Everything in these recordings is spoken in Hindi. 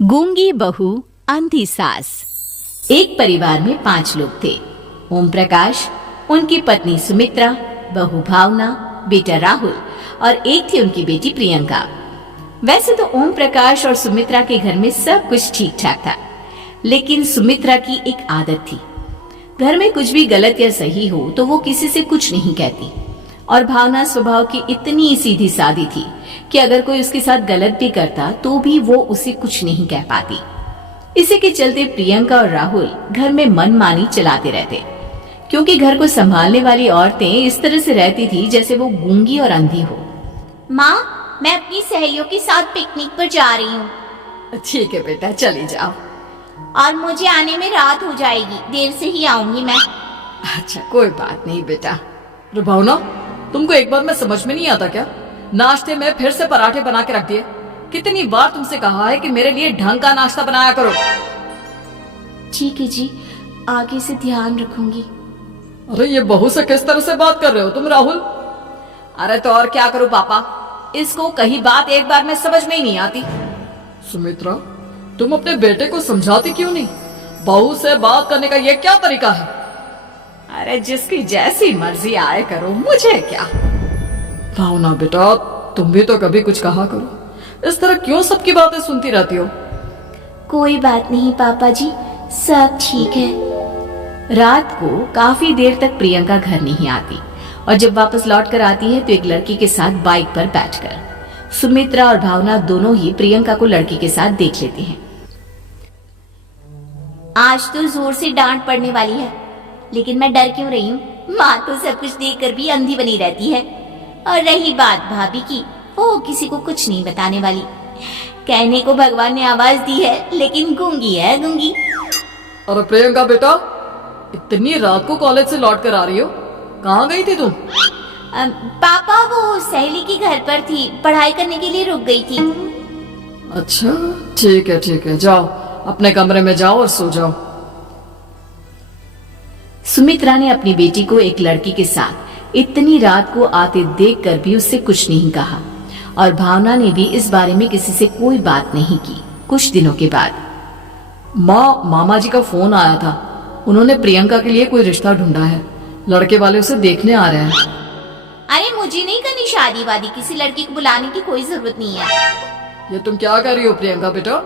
गूंगी बहू अंधी सास। एक परिवार में 5 लोग थे। ओम प्रकाश, उनकी पत्नी सुमित्रा, बहू भावना, बेटा राहुल और एक थी उनकी बेटी प्रियंका। वैसे तो ओम प्रकाश और सुमित्रा के घर में सब कुछ ठीक ठाक था, लेकिन सुमित्रा की एक आदत थी। घर में कुछ भी गलत या सही हो तो वो किसी से कुछ नहीं कहती, और भावना स्वभाव की इतनी सीधी सादी थी कि अगर कोई उसके साथ गलत भी करता तो भी वो उसे कुछ नहीं कह पाती। इसी के चलते प्रियंका और राहुल घर में मनमानी चलाते रहते, क्योंकि घर को संभालने वाली औरतें इस तरह से रहती थी जैसे वो गूंगी और अंधी हो। माँ, मैं अपनी सहेलियों के साथ पिकनिक पर जा रही हूँ। ठीक है बेटा, चली जाओ। और मुझे आने में रात हो जाएगी, देर से ही आऊंगी मैं। अच्छा, कोई बात नहीं बेटा। भावना, तुमको एक बार में समझ में नहीं आता क्या? नाश्ते में फिर से पराठे बना के रख दिए। कितनी बार तुमसे कहा है कि मेरे लिए ढंग का नाश्ता बनाया करो। ठीक है जी, आगे से ध्यान रखूंगी। अरे ये बहू से किस तरह से बात कर रहे हो तुम राहुल? अरे तो और क्या करूं पापा, इसको कहीं बात एक बार में समझ में ही नहीं आती। सुमित्रा, तुम अपने बेटे को समझाती क्यों नहीं? बहू से बात करने का ये क्या तरीका है? अरे जिसकी जैसी मर्जी आए करो, मुझे क्या। भावना बेटा, तुम भी तो कभी कुछ कहा करो। इस तरह क्यों सबकी बातें सुनती रहती हो? कोई बात नहीं पापा जी, सब ठीक है। रात को काफी देर तक प्रियंका घर नहीं आती, और जब वापस लौट कर आती है तो एक लड़की के साथ बाइक पर बैठकर। सुमित्रा और भावना दोनों ही प्रियंका को लड़की के साथ देख लेते हैं। आज तो जोर से डांट पड़ने वाली है, लेकिन मैं डर क्यों रही हूँ? माँ तो सब कुछ देखकर भी अंधी बनी रहती है। और रही बात भाभी की, वो किसी को कुछ नहीं बताने वाली। कहने को भगवान ने आवाज दी है, लेकिन गूंगी है गूंगी। अरे प्रियंका बेटा, इतनी रात को कॉलेज से लौट कर आ रही हो? कहाँ गई थी तुम? पापा, वो सहेली के घर पर थी, पढ़ाई करने के लिए रुक गई थी। अच्छा, ठीक है, जाओ अपने कमरे में जाओ और सो जाओ। सुमित्रा ने अपनी बेटी को एक लड़की के साथ इतनी रात को आते देखकर भी उससे कुछ नहीं कहा, और भावना ने भी इस बारे में किसी से कोई बात नहीं की। कुछ दिनों के बाद मामा जी का फोन आया था। उन्होंने प्रियंका के लिए कोई रिश्ता ढूंढा है। लड़के वाले उसे देखने आ रहे हैं। अरे मुझे नहीं करनी शादी वादी, किसी लड़की को बुलाने की कोई जरूरत नहीं है। ये तुम क्या कर रही हो प्रियंका बेटा?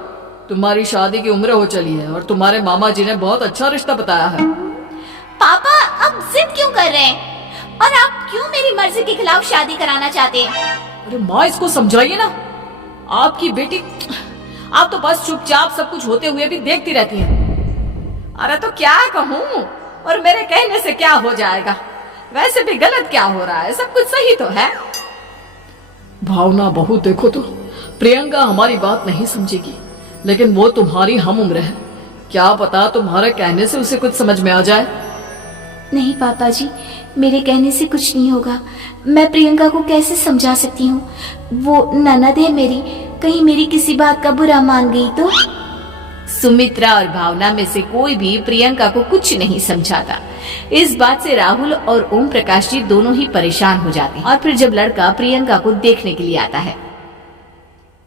तुम्हारी शादी की उम्र हो चली है और तुम्हारे मामा जी ने बहुत अच्छा रिश्ता बताया है। पापा, अब जिद क्यों कर रहे हैं? और आप क्यों मेरी मर्जी के खिलाफ शादी कराना चाहते हैं? अरे माँ, इसको समझाइए ना। आपकी बेटी, आप तो बस चुपचाप सब कुछ होते हुए भी देखती रहती हैं। अरे तो क्या कहूँ, और मेरे कहने से क्या हो जाएगा? वैसे भी गलत क्या हो रहा है, सब कुछ सही तो है। भावना बहू, देखो तो प्रियंका हमारी बात नहीं समझेगी, लेकिन वो तुम्हारी हम उम्र है। क्या पता तुम्हारे कहने से उसे कुछ समझ में आ जाए। नहीं पापा जी, मेरे कहने से कुछ नहीं होगा। मैं प्रियंका को कैसे समझा सकती हूँ? वो ननद है मेरी, कहीं मेरी किसी बात का बुरा मान गई तो? सुमित्रा और भावना में से कोई भी प्रियंका को कुछ नहीं समझाता। इस बात से राहुल और ओम प्रकाश जी दोनों ही परेशान हो जाते हैं। और फिर जब लड़का प्रियंका को देखने के लिए आता है,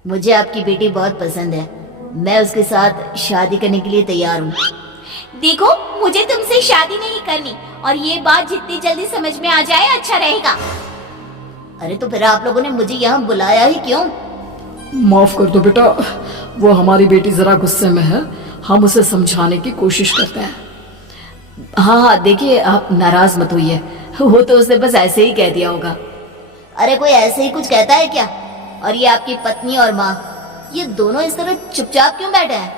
मुझे आपकी बेटी बहुत पसंद है, मैं उसके साथ शादी करने के लिए तैयार हूँ। देखो, मुझे तुमसे शादी नहीं करनी, और ये बात जितनी जल्दी समझ में आ जाए अच्छा रहेगा। अरे तो फिर आप लोगों ने मुझे यहाँ बुलाया ही क्यों? माफ कर दो बेटा, वो हमारी बेटी जरा गुस्से में है, हम उसे समझाने की कोशिश करते हैं। हाँ, देखिए आप नाराज मत होइए, वो तो उसने बस ऐसे ही कह दिया होगा। अरे कोई ऐसे ही कुछ कहता है क्या? और ये आपकी पत्नी और माँ, ये दोनों इस तरह चुपचाप क्यों बैठे हैं,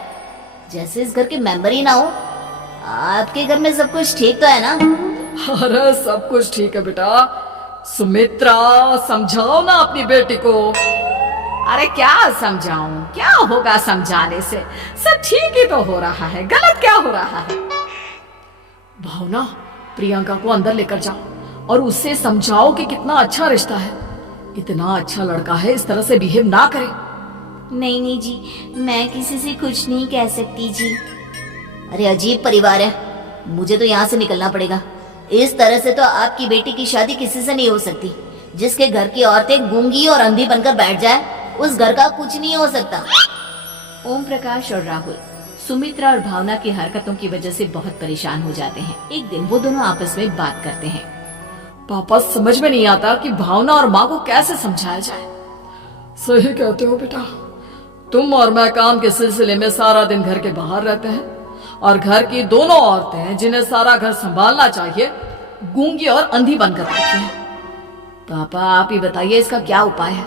जैसे इस घर के मेंबर ही ना हो? आपके घर में सब कुछ ठीक तो है ना? अरे सब कुछ ठीक है बेटा। सुमित्रा, समझाओ ना अपनी बेटी को। अरे क्या समझाऊं, क्या होगा समझाने से? सब ठीक ही तो हो रहा है, गलत क्या हो रहा है? भावना, प्रियंका को अंदर लेकर जाओ और उससे समझाओ कि कितना अच्छा रिश्ता है। इतना अच्छा लड़का है, इस तरह से बिहेव ना करे। नहीं जी, मैं किसी से कुछ नहीं कह सकती जी। अरे अजीब परिवार है, मुझे तो यहाँ से निकलना पड़ेगा। इस तरह से तो आपकी बेटी की शादी किसी से नहीं हो सकती। जिसके घर की औरतें गूंगी और अंधी बनकर बैठ जाए, उस घर का कुछ नहीं हो सकता। ओम प्रकाश और राहुल सुमित्रा और भावना की हरकतों की वजह से बहुत परेशान हो जाते हैं। एक दिन वो दोनों आपस में बात करते हैं। पापा, समझ में नहीं आता कि भावना और माँ को कैसे समझाया जाए। सही कहते हो बेटा, तुम और मैं काम के सिलसिले में सारा दिन घर के बाहर रहते हैं और घर की दोनों औरतें जिन्हें सारा घर संभालना चाहिए गूंगी और अंधी बनकर बैठी हैं। पापा आप ही बताइए इसका क्या उपाय है।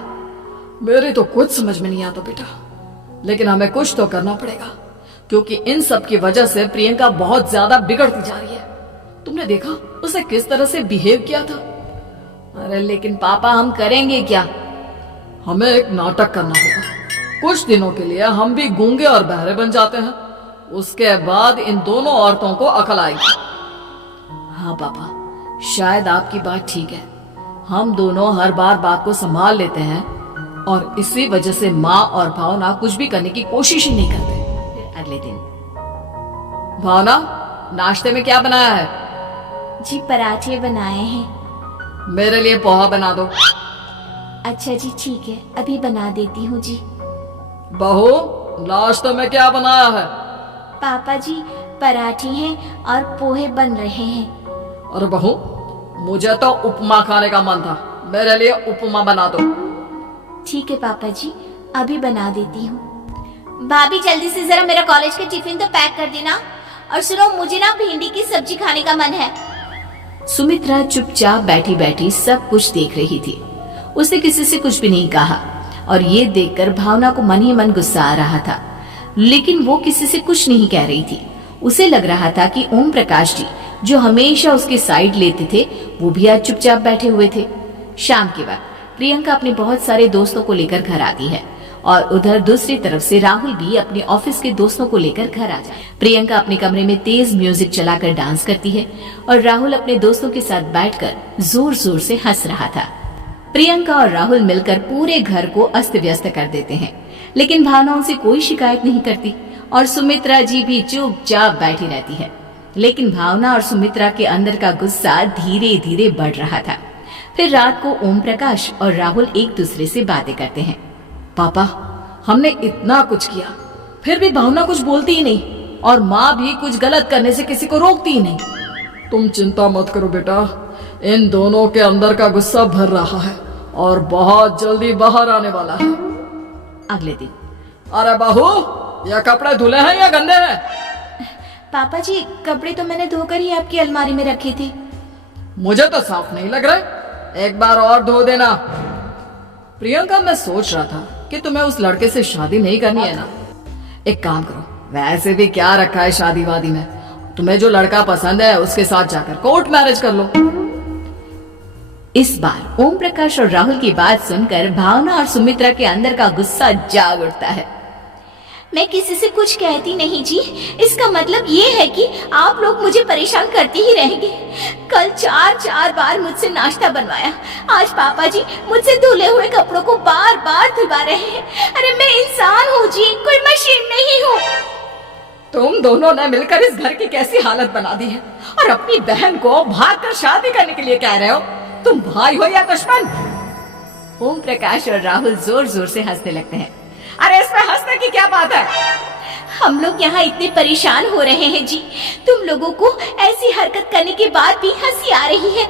मेरी तो कुछ समझ में नहीं आता बेटा, लेकिन हमें कुछ तो करना पड़ेगा क्योंकि इन सब की वजह से प्रियंका बहुत ज्यादा बिगड़ती जा रही है। तुमने देखा उसे किस तरह से बिहेव किया था। अरे लेकिन पापा हम करेंगे क्या? हमें एक नाटक करना होगा। कुछ दिनों के लिए हम भी गूंगे और बहरे बन जाते हैं, उसके बाद इन दोनों औरतों को अकल आएगी। हाँ पापा, शायद आपकी बात ठीक है। हम दोनों हर बार बात को संभाल लेते हैं और इसी वजह से माँ और भावना कुछ भी करने की कोशिश ही नहीं करते। फिर अगले दिन, भावना नाश्ते में क्या बनाया है? जी पराठे बनाए हैं। मेरे लिए पोहा बना दो। अच्छा जी ठीक है, अभी बना देती हूँ जी। बहू, नाश्ते में क्या बनाया है? पापा जी पराठे हैं और पोहे बन रहे हैं। अरे बहू, मुझे तो उपमा खाने का मन था, मेरे लिए उपमा बना दो। ठीक है पापा जी, अभी बना देती हूँ। भाभी जल्दी से जरा मेरा कॉलेज का टिफिन तो पैक कर देना। और सुनो, मुझे ना भिंडी की सब्जी खाने का मन है। सुमित्रा चुपचाप बैठी बैठी सब कुछ देख रही थी। उसने किसी से कुछ भी नहीं कहा और ये देखकर भावना को मन ही मन गुस्सा आ रहा था, लेकिन वो किसी से कुछ नहीं कह रही थी। उसे लग रहा था कि ओम प्रकाश जी जो हमेशा उसके साइड लेते थे वो भी आज चुपचाप बैठे हुए थे। शाम के वक्त प्रियंका अपने बहुत सारे दोस्तों को लेकर घर आती है और उधर दूसरी तरफ से राहुल भी अपने ऑफिस के दोस्तों को लेकर घर आ जाए। प्रियंका अपने कमरे में तेज म्यूजिक चलाकर डांस करती है और राहुल अपने दोस्तों के साथ बैठकर जोर जोर से हंस रहा था। प्रियंका और राहुल मिलकर पूरे घर को अस्त व्यस्त कर देते हैं, लेकिन भावना उनसे कोई शिकायत नहीं करती और सुमित्रा जी भी चुपचाप बैठी रहती है। लेकिन भावना और सुमित्रा के अंदर का गुस्सा धीरे धीरे बढ़ रहा था। फिर रात को ओम प्रकाश और राहुल एक दूसरे से बातें करते हैं। पापा, हमने इतना कुछ किया फिर भी भावना कुछ बोलती ही नहीं और माँ भी कुछ गलत करने से किसी को रोकती ही नहीं। तुम चिंता मत करो बेटा, इन दोनों के अंदर का गुस्सा भर रहा है और बहुत जल्दी बाहर आने वाला है। अगले दिन, अरे बहू, ये कपड़े धुले हैं या गंदे हैं? पापा जी कपड़े तो मैंने धोकर ही आपकी अलमारी में रखे थे। मुझे तो साफ नहीं लग रहे, एक बार और धो देना। प्रियंका, मैं सोच रहा था कि तुम्हें उस लड़के से शादी नहीं करनी है ना। एक काम करो, वैसे भी क्या रखा है शादी वादी में, तुम्हें जो लड़का पसंद है उसके साथ जाकर कोर्ट मैरिज कर लो। इस बार ओम प्रकाश और राहुल की बात सुनकर भावना और सुमित्रा के अंदर का गुस्सा जाग उठता है। मैं किसी से कुछ कहती नहीं जी, इसका मतलब ये है कि आप लोग मुझे परेशान करते ही रहेंगे। कल चार बार मुझसे नाश्ता बनवाया, आज पापा जी मुझसे धुले हुए कपड़ों को बार बार धुलवा रहे हैं। अरे मैं इंसान हूँ जी, कोई मशीन नहीं हूँ। तुम दोनों ने मिलकर इस घर की कैसी हालत बना दी है और अपनी बहन को भागकर शादी करने के लिए कह रहे हो। तुम भाई हो या दुश्मन? ओम प्रकाश और राहुल जोर जोर से हंसने लगते हैं। अरे इसमें हंसने की क्या बात है? हम लोग यहाँ इतने परेशान हो रहे हैं जी, तुम लोगों को ऐसी हरकत करने के बाद भी हंसी आ रही है।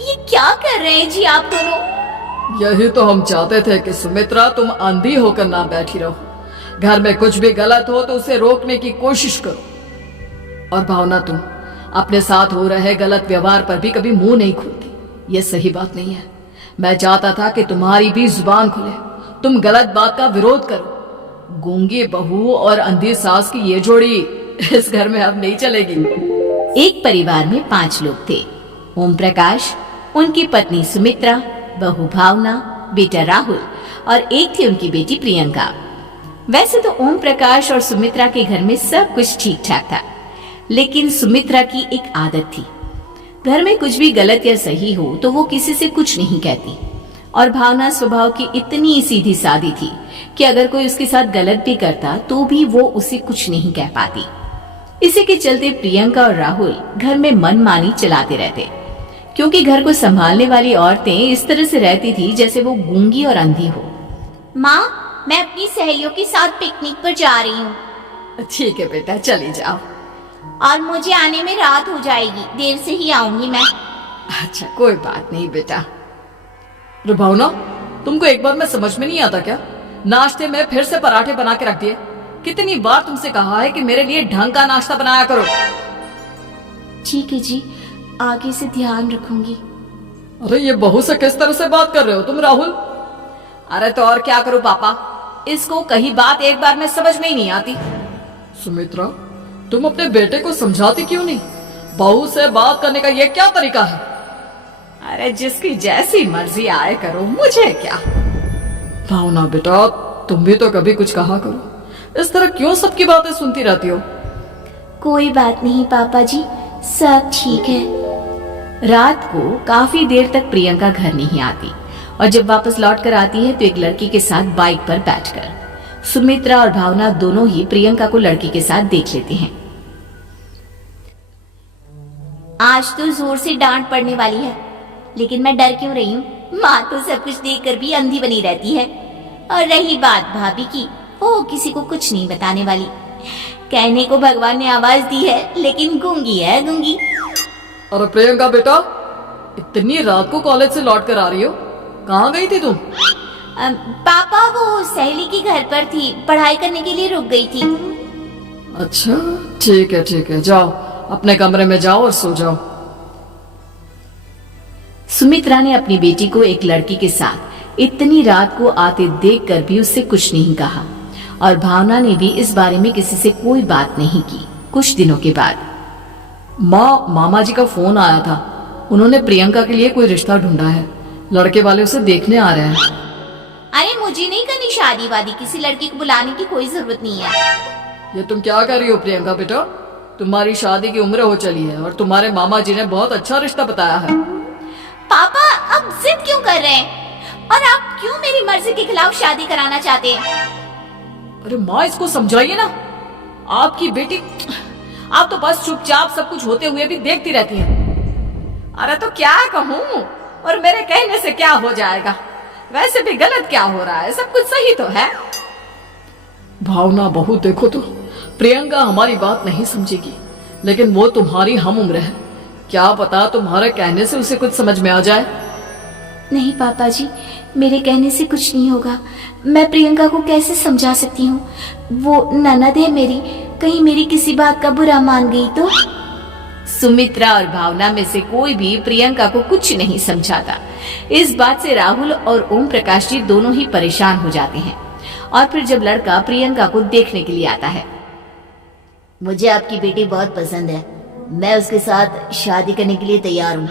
ये क्या कर रहे हैं जी आप दोनों? यही तो हम चाहते थे कि सुमित्रा तुम अंधी होकर ना बैठी रहो। घर में कुछ भी गलत हो तो उसे रोकने की कोशिश करो। और भावना, तुम अपने साथ हो रहे गलत व्यवहार पर भी कभी मुंह नहीं खोलती। ये सही बात नहीं है। मैं चाहता था कि तुम्हारी भी जुबान खुले, तुम गलत बात का विरोध करो। गूंगी बहू और अंधी सास की ये जोड़ी इस घर में अब नहीं चलेगी। एक परिवार में 5 लोग थे। ओम प्रकाश, उनकी पत्नी सुमित्रा, बहू भावना, बेटा राहुल और एक थी उनकी बेटी प्रियंका। वैसे तो ओम प्रकाश और सुमित्रा के घर में सब कुछ ठीक ठाक था, लेकिन सुमित्रा की एक आदत थी, घर में कुछ भी गलत या सही हो तो वो किसी से कुछ नहीं कहती। और भावना स्वभाव की इतनी सीधी सादी थी कि अगर कोई उसके साथ गलत भी करता तो भी वो उसे कुछ नहीं कह पाती। इसी के चलते प्रियंका और राहुल घर में मनमानी चलाते रहते, क्योंकि घर को संभालने वाली औरतें इस तरह से रहती थी जैसे वो गूंगी और अंधी हो। माँ मैं अपनी सहेलियों के साथ पिकनिक पर जा रही हूँ ठीक है बेटा, चली जाओ। और मुझे आने में रात हो जाएगी, देर से ही आऊंगी मैं। अच्छा, कोई बात नहीं बेटा। अरे भावना, तुमको एक बार में समझ में नहीं आता क्या? नाश्ते में फिर से पराठे बना के रख दिए। कितनी बार तुमसे कहा है कि मेरे लिए ढंग का नाश्ता बनाया करो। ठीक है जी, आगे से ध्यान रखूंगी। अरे ये बहू से किस तरह से बात कर रहे हो तुम राहुल? अरे तो और क्या करूं पापा, इसको कही बात एक बार में समझ में ही नहीं आती। सुमित्रा, तुम अपने बेटे को समझाती क्यों नहीं? बहू से बात करने का ये क्या तरीका है? अरे जिसकी जैसी मर्जी आए करो, मुझे क्या। भावना बेटा, तुम भी तो कभी कुछ कहा करो। इस तरह क्यों सबकी बातें सुनती रहती हो? कोई बात नहीं पापा जी, सब ठीक है। रात को काफी देर तक प्रियंका घर नहीं आती और जब वापस लौट कर आती है तो एक लड़की के साथ बाइक पर बैठकर सुमित्रा और भावना दोनों ही प्रियंका को लड़की के साथ देख लेते हैं। आज तो जोर से डांट पड़ने वाली है, लेकिन मैं डर क्यों रही हूँ? माँ तो सब कुछ देखकर भी अंधी बनी रहती है। और रही बात भाभी की, वो किसी को कुछ नहीं बताने वाली। कहने को भगवान ने आवाज दी है, लेकिन गूंगी है गूंगी। अरे प्रियंका बेटा, इतनी रात को कॉलेज से लौट कर आ रही हो, कहाँ गई थी तुम? पापा वो सहेली के घर पर थी, पढ़ाई करने के लिए रुक गई थी। अच्छा ठीक है, जाओ अपने कमरे में जाओ और सो जाओ। सुमित्रा ने अपनी बेटी को एक लड़की के साथ इतनी रात को आते देखकर भी उससे कुछ नहीं कहा और भावना ने भी इस बारे में किसी से कोई बात नहीं की। कुछ दिनों के बाद मामा जी का फोन आया था। उन्होंने प्रियंका के लिए कोई रिश्ता ढूंढा है। लड़के वाले उसे देखने आ रहे हैं। अरे मुझे नहीं करनी शादी वादी, किसी लड़की को बुलाने की कोई जरूरत नहीं है। ये तुम क्या कर रही हो प्रियंका बेटा? तुम्हारी शादी की उम्र हो चली है और तुम्हारे मामा जी ने बहुत अच्छा रिश्ता बताया है। पापा अब जिद क्यों कर रहे हैं? और आप क्यों मेरी मर्जी के खिलाफ शादी कराना चाहते हैं? अरे माँ, इसको समझाइए ना। आपकी बेटी, आप तो बस चुपचाप सब कुछ होते हुए भी देखती रहती हैं। अरे तो क्या कहूँ, और मेरे कहने से क्या हो जाएगा? वैसे भी गलत क्या हो रहा है, सब कुछ सही तो है। भावना बहू, देखो तो प्रियंका हमारी बात नहीं समझेगी, लेकिन वो तुम्हारी हम उम्र है। क्या पता तुम्हारे कहने से उसे कुछ समझ में आ जाए। नहीं पापा जी, मेरे कहने से कुछ नहीं होगा। मैं प्रियंका को कैसे समझा सकती हूँ? वो ननद है मेरी, कहीं मेरी किसी बात का बुरा मान गई तो? सुमित्रा और भावना में से कोई भी प्रियंका को कुछ नहीं समझाता। इस बात से राहुल और ओम प्रकाश जी दोनों ही परेशान हो जाते हैं। और फिर जब लड़का प्रियंका को देखने के लिए आता है, मुझे आपकी बेटी बहुत पसंद है, मैं उसके साथ शादी करने के लिए तैयार हूँ।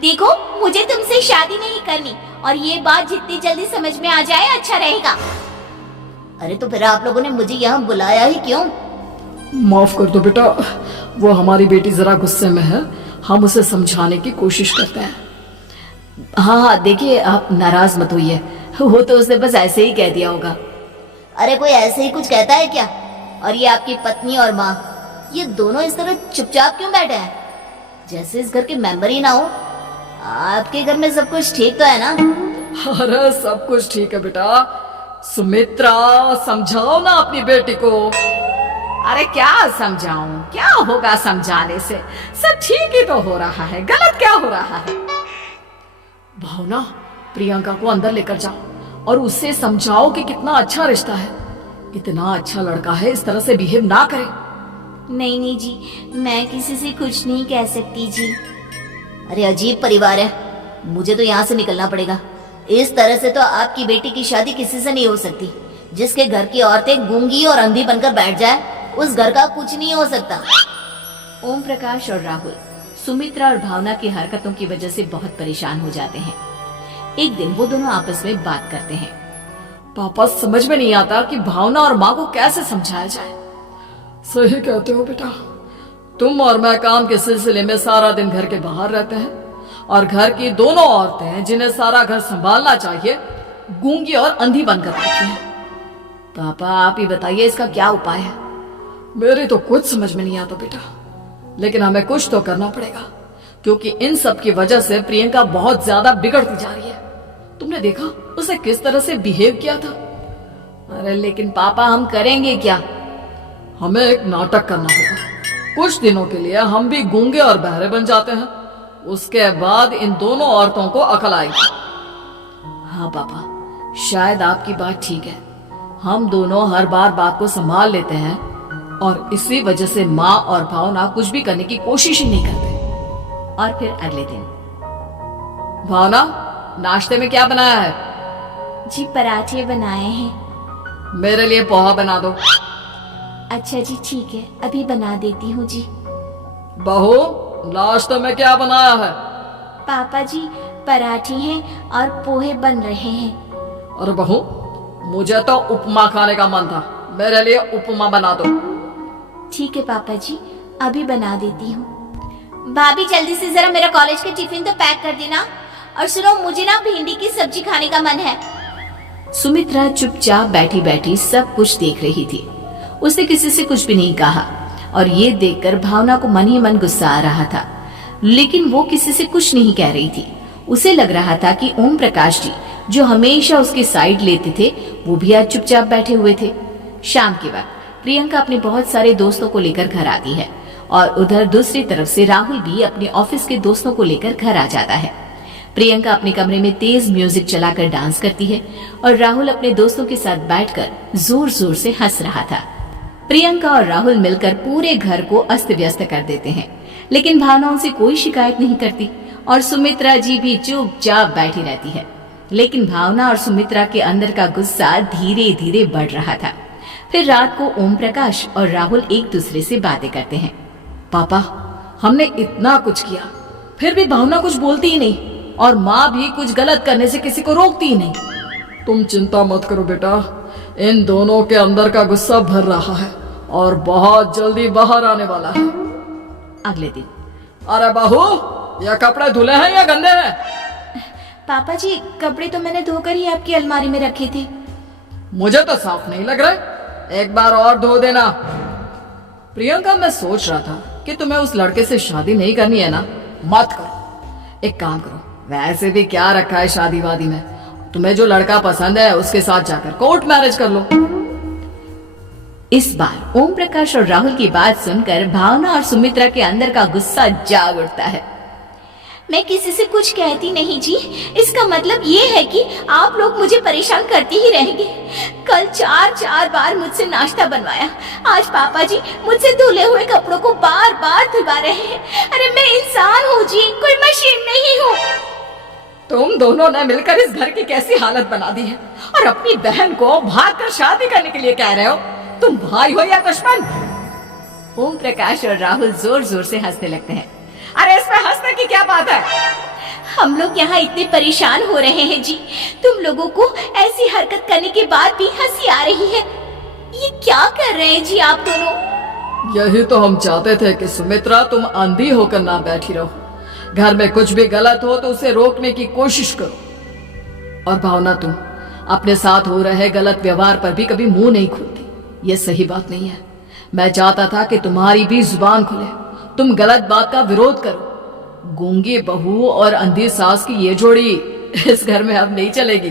देखो, मुझे तुमसे शादी नहीं करनी, और ये बात जितनी जल्दी समझ में आ जाए अच्छा रहेगा। अरे तो फिर आप लोगों ने मुझे यहाँ बुलाया ही क्यों? माफ कर दो बेटा, वो हमारी बेटी जरा गुस्से में है, हम उसे समझाने की कोशिश करते हैं। हाँ देखिए, आप नाराज मत होइए, वो तो उसने बस ऐसे ही कह दिया होगा। अरे कोई ऐसे ही कुछ कहता है क्या? और ये आपकी पत्नी और माँ, ये दोनों इस तरह चुपचाप क्यों बैठे हैं, जैसे इस घर के मेंबर ही ना हो? आपके घर में सब कुछ ठीक तो है ना? अरे सब कुछ ठीक है बेटा। सुमित्रा, समझाओ ना अपनी बेटी को। अरे क्या समझाऊं, क्या होगा समझाने से? सब ठीक ही तो हो रहा है, गलत क्या हो रहा है? भावना, प्रियंका को अंदर लेकर जाओ और उससे समझाओ कि कितना अच्छा रिश्ता है। इतना अच्छा लड़का है, इस तरह से बिहेव ना करे। नहीं जी, मैं किसी से कुछ नहीं कह सकती जी। अरे अजीब परिवार है, मुझे तो यहाँ से निकलना पड़ेगा। इस तरह से तो आपकी बेटी की शादी किसी से नहीं हो सकती। जिसके घर की औरतें गूंगी और अंधी बनकर बैठ जाए, उस घर का कुछ नहीं हो सकता। ओम प्रकाश और राहुल सुमित्रा और भावना की हरकतों की वजह से बहुत परेशान हो जाते हैं। एक दिन वो दोनों आपस में बात करते हैं। पापा, समझ में नहीं आता कि भावना और माँ को कैसे समझाया जाए। सही कहते हो बेटा, तुम और मैं काम के सिलसिले में सारा दिन घर के बाहर रहते हैं और घर की दोनों औरतें जिन्हें सारा घर संभालना चाहिए, गूंगी और अंधी बनकर बैठी हैं। पापा आप ही बताइए, इसका क्या उपाय है? मेरी तो कुछ समझ में नहीं आता बेटा, लेकिन हमें कुछ तो करना पड़ेगा, क्योंकि इन सब की वजह से प्रियंका बहुत ज्यादा बिगड़ती जा रही है। तुमने देखा उसे किस तरह से बिहेव किया था? अरे लेकिन पापा हम करेंगे क्या? हमें एक नाटक करना होगा। कुछ दिनों के लिए हम भी गूंगे और बहरे बन जाते हैं, उसके बाद इन दोनों औरतों को अकल आएगी। हाँ पापा, शायद आपकी बात ठीक है। हम दोनों हर बार बात को संभाल लेते हैं और इसी वजह से माँ और भावना कुछ भी करने की कोशिश ही नहीं करते। और फिर अगले दिन। भावना, नाश्ते में क्या बनाया है? जी पराठे बनाए हैं। मेरे लिए पोहा बना दो। अच्छा जी ठीक है, अभी बना देती हूँ जी। बहू, नाश्ते में क्या बनाया है? पापा जी पराठे हैं और पोहे बन रहे हैं। अरे बहू, मुझे तो उपमा खाने का मन था, मेरे लिए उपमा बना दो। ठीक है पापा जी, अभी बना देती हूँ। भाभी जल्दी से जरा मेरा कॉलेज का टिफिन तो पैक कर देना। और सुनो, मुझे ना भिंडी की सब्जी खाने का मन है। सुमित्रा चुपचाप बैठी बैठी सब कुछ देख रही थी। उसने किसी से कुछ भी नहीं कहा और ये देखकर भावना को मन ही मन गुस्सा आ रहा था, लेकिन वो किसी से कुछ नहीं कह रही थी। उसे लग रहा था कि ओम प्रकाश जी जो हमेशा उसके साइड लेते थे, वो भी आज चुपचाप बैठे हुए थे। शाम के वक्त प्रियंका अपने बहुत सारे दोस्तों को लेकर घर आती है और उधर दूसरी तरफ से राहुल भी अपने ऑफिस के दोस्तों को लेकर घर आ जाता है। प्रियंका अपने कमरे में तेज म्यूजिक चलाकर डांस करती है और राहुल अपने दोस्तों के साथ बैठकर जोर जोर से हंस रहा था। प्रियंका और राहुल मिलकर पूरे घर को अस्त व्यस्त कर देते हैं, लेकिन भावना उनसे कोई शिकायत नहीं करती और सुमित्रा जी भी चुपचाप बैठी रहती है। लेकिन भावना और सुमित्रा के अंदर का गुस्सा धीरे धीरे बढ़ रहा था। फिर रात को ओम प्रकाश और राहुल एक दूसरे से बातें करते हैं। पापा, हमने इतना कुछ किया, फिर भी भावना कुछ बोलती ही नहीं और माँ भी कुछ गलत करने से किसी को रोकती ही नहीं। तुम चिंता मत करो बेटा, इन दोनों के अंदर का गुस्सा भर रहा है और बहुत जल्दी बाहर आने वाला है। अगले दिन। अरे बहू, ये कपड़े धुले हैं या गंदे हैं? पापा जी कपड़े तो मैंने धोकर ही आपकी अलमारी में रखे थे। मुझे तो साफ नहीं लग रहे, एक बार और धो देना। प्रियंका, मैं सोच रहा था कि तुम्हें उस लड़के से शादी नहीं करनी है ना, मत करो। एक काम करो, वैसे भी क्या रखा है शादी वादी में, तुम्हें जो लड़का पसंद है उसके साथ जाकर कोर्ट मैरिज कर लो। इस बार ओम प्रकाश और राहुल की बात सुनकर भावना और सुमित्रा के अंदर का गुस्सा जाग उठता है। मैं किसी से कुछ कहती नहीं जी, इसका मतलब ये है कि आप लोग मुझे परेशान करते ही रहेंगे। कल 4 बार मुझसे नाश्ता बनवाया, आज पापा जी मुझसे धुले हुए कपड़ों को बार बार धुलवा रहे हैं। अरे मैं इंसान हूँ जी, कोई मशीन नहीं हूँ। तुम दोनों ने मिलकर इस घर की कैसी हालत बना दी है और अपनी बहन को भागकर शादी करने के लिए कह रहे हो। तुम भाई हो या दुश्मन? ओम प्रकाश और राहुल जोर जोर से हंसने लगते हैं। अरे इसमें हंसने की क्या बात है? हम लोग यहाँ इतने परेशान हो रहे हैं जी, तुम लोगों को ऐसी हरकत करने के बाद भी हंसी आ रही है। ये क्या कर रहे हैं जी आप दोनों? यही तो हम चाहते थे कि सुमित्रा तुम अंधी होकर ना बैठी रहो। घर में कुछ भी गलत हो तो उसे रोकने की कोशिश करो। और भावना, तुम अपने साथ हो रहे गलत व्यवहार पर भी कभी मुंह नहीं खोलती, ये सही बात नहीं है। मैं चाहता था कि तुम्हारी भी जुबान खुले, तुम गलत बात का विरोध करो। गूंगी बहू और अंधी सास की ये जोड़ी इस घर में अब नहीं चलेगी।